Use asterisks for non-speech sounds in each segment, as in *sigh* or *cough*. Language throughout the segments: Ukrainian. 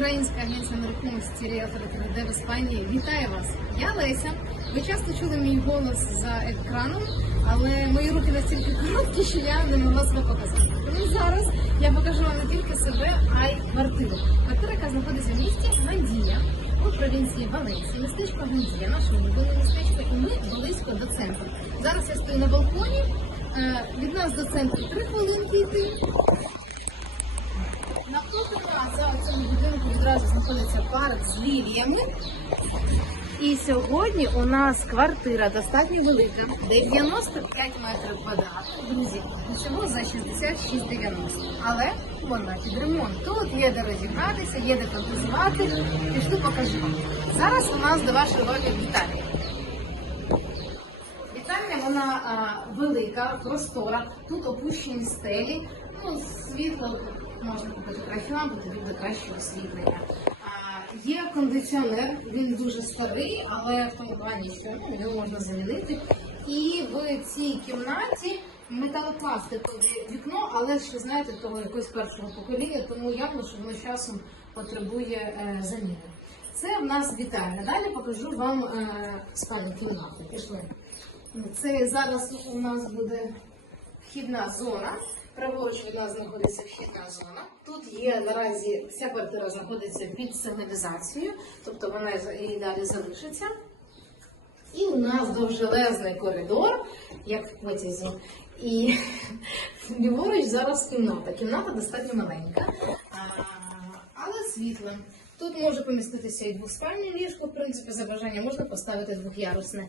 Українська агенція нерухомості Ріелтори ТВД в Іспанії. Вітаю вас! Я Леся. Ви часто чули мій голос за екраном, але мої руки настільки короткі, що я не могла себе показати. Тому зараз я покажу вам не тільки себе, а й квартиру. Квартира, яка знаходиться в місті Гандія у провінції Валенсії. Містечко Гандія, наше улюблене містечко, і ми близько до центру. Зараз я стою на балконі. Е, Від нас до центру три хвилинки йти. Навпроти нас за цьому відразу знаходиться парк з ліліями. І сьогодні у нас квартира достатньо велика, 95 метрів квадратних, друзі, всього за 66,90. Але вона під ремонт. Тут є де розігнатися, є де фантазувати. Пішли покажу вам. Зараз у нас до вашої уваги Віталія. Вітальня вона а, велика, простора. Тут опущені стелі. Ну, світло можна купити лампу, тоді буде краще освітлення. Є кондиціонер, він дуже старий, але в тому плані, що ну, його можна замінити. І в цій кімнаті металопластикове вікно, але ж знаєте, того якогось першого покоління, тому явно, що воно часом потребує е, заміни. Це в нас вітальня. Далі покажу вам е, спальну кімнату. Пішли. Це зараз у нас буде вхідна зона. Праворуч від нас знаходиться вхідна зона. Тут є наразі вся квартира знаходиться під сигналізацією, тобто вона і далі залишиться. І у нас довжелезний коридор, як в потязі. І *laughs* ліворуч зараз кімната. Кімната достатньо маленька, але світла. Тут може поміститися і двоспальне ліжко, в принципі, за бажання можна поставити двох'ярусне.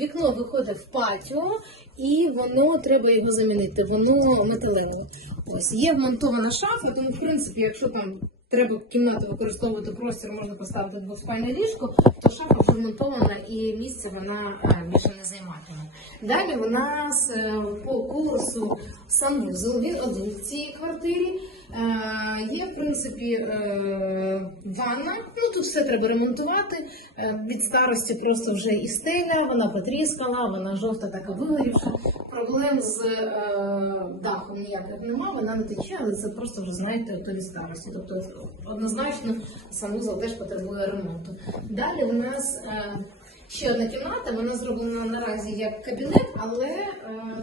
Вікно виходить в патіо, і воно треба його замінити. Воно металеве. Ось є вмонтована шафа, тому в принципі, якщо там треба кімнату використовувати простір, можна поставити двоспальне ліжко, то шафа вже вмонтована і місце вона е, більше не займатиме. Далі у нас е, по курсу санвузол, він один в цій квартирі. Е, Є, в принципі, е, ванна. Ну тут все треба ремонтувати. Е, Від старості просто вже і стеля, вона потріскала, вона жовта така вигорівша. Проблем з дахом ніяких нема, вона не тече, але це просто вже знаєте то від старості. Тобто однозначно санвузол теж потребує ремонту. Далі у нас. Ще одна кімната, вона зроблена наразі як кабінет, але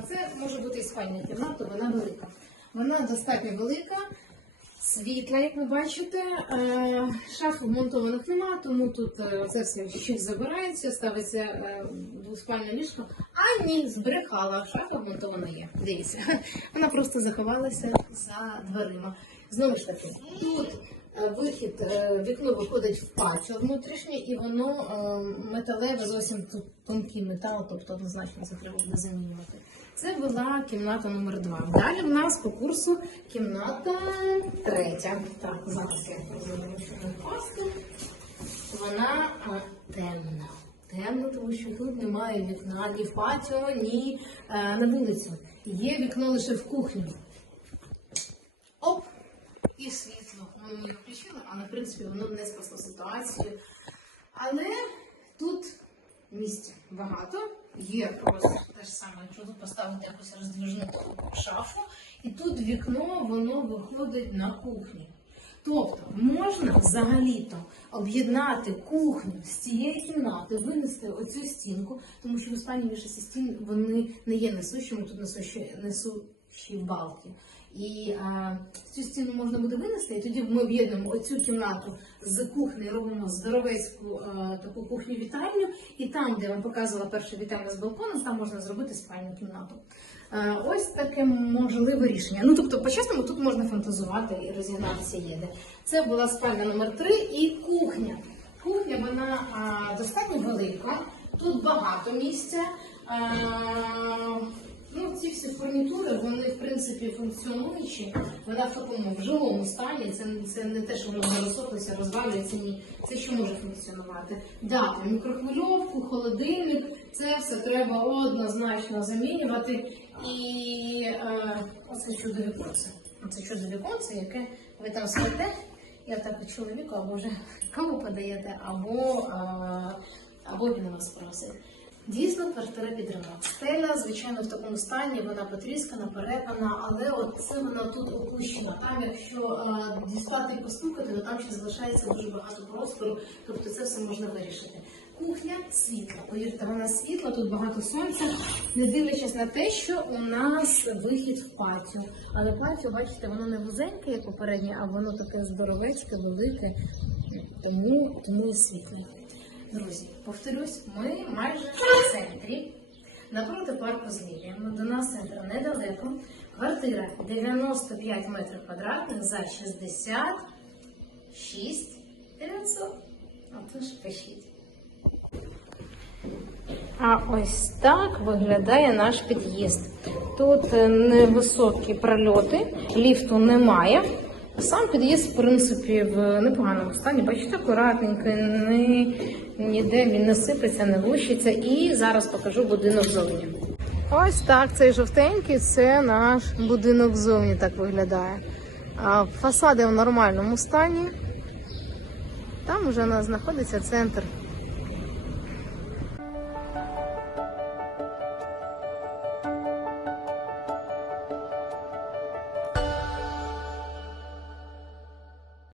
це може бути і спальня кімната, вона велика. Вона достатньо велика, світла, як ви бачите. Е, шаф вмонтованих нема, тому тут е, це все щось забирається, ставиться е, двоспальне ліжко. А ні, збрехала, шафа вмонтована є. Дивіться, *laughs* вона просто заховалася за дверима. Знову ж таки, тут вихід, е, вікно виходить в патчо внутрішнє, і воно е, металеве, зовсім тонкий метал, тобто однозначно це треба буде замінювати. Це була кімната номер два. Далі в нас по курсу кімната третя. Так, зараз я розумію, що не. Вона е, темна. Темно, тому що тут немає вікна ні в патіо, ні е, на вулицю. Є вікно лише в кухні. Оп! І світло. Ми включили, але в принципі воно не спасло ситуацію. Але тут місця багато. Є просто те ж саме, якщо поставити якусь роздвижну шафу, і тут вікно воно виходить на кухню. Тобто можна взагалі-то об'єднати кухню з цієї кімнати, винести оцю стінку, тому що в Іспанії більшості стін вони не є несущими, тут несущі, несущі балки. І а, цю стіну можна буде винести, і тоді ми об'єднуємо оцю кімнату з кухні, робимо здоровецьку а, таку кухню вітальню, і там, де я вам показувала перша вітальня з балконом, там можна зробити спальну кімнату. А, ось таке можливе рішення. Ну тобто, по-чесному, тут можна фантазувати і розігнатися є де. Це була спальня номер 3 і кухня. Кухня вона а, достатньо велика, тут багато місця. А, Ну, ці всі фурнітури, вони в принципі функціонуючі. Вона в такому в жилому стані. Це, це не те, що воно розсохлося, розвалюється. Ні, це що може функціонувати. Да, мікрохвильовку, холодильник, це все треба однозначно замінювати. І е, оце чудо віконце. Оце чудо віконце, яке ви там спите, і отак от чоловіку або вже *laughs* каву подаєте, або, е, або він вас просить. Дійсно, квартира під ремонт. Стеля, звичайно, в такому стані, вона потріскана, перепана, але от це вона тут опущена. Там, якщо е, дістати і постукати, то там ще залишається дуже багато простору, тобто це все можна вирішити. Кухня світла. Повірте, вона світла, тут багато сонця, не дивлячись на те, що у нас вихід в патіо. Але патіо, бачите, воно не вузеньке, як попереднє, а воно таке здоровецьке, велике, тому, тому і світле. Друзі, повторюсь, ми майже в центрі, напроти парку з ліліями. До нас центр недалеко. Квартира 95 метрів квадратних за 66 900. Отож, пишіть. А ось так виглядає наш під'їзд. Тут е, невисокі прольоти, ліфту немає. Сам під'їзд, в принципі, в непоганому стані. Бачите, акуратненький, ні, ніде він не сипеться, не лущиться. І зараз покажу будинок зовні. Ось так, цей жовтенький це наш будинок зовні так виглядає. А фасади в нормальному стані. Там вже у нас знаходиться центр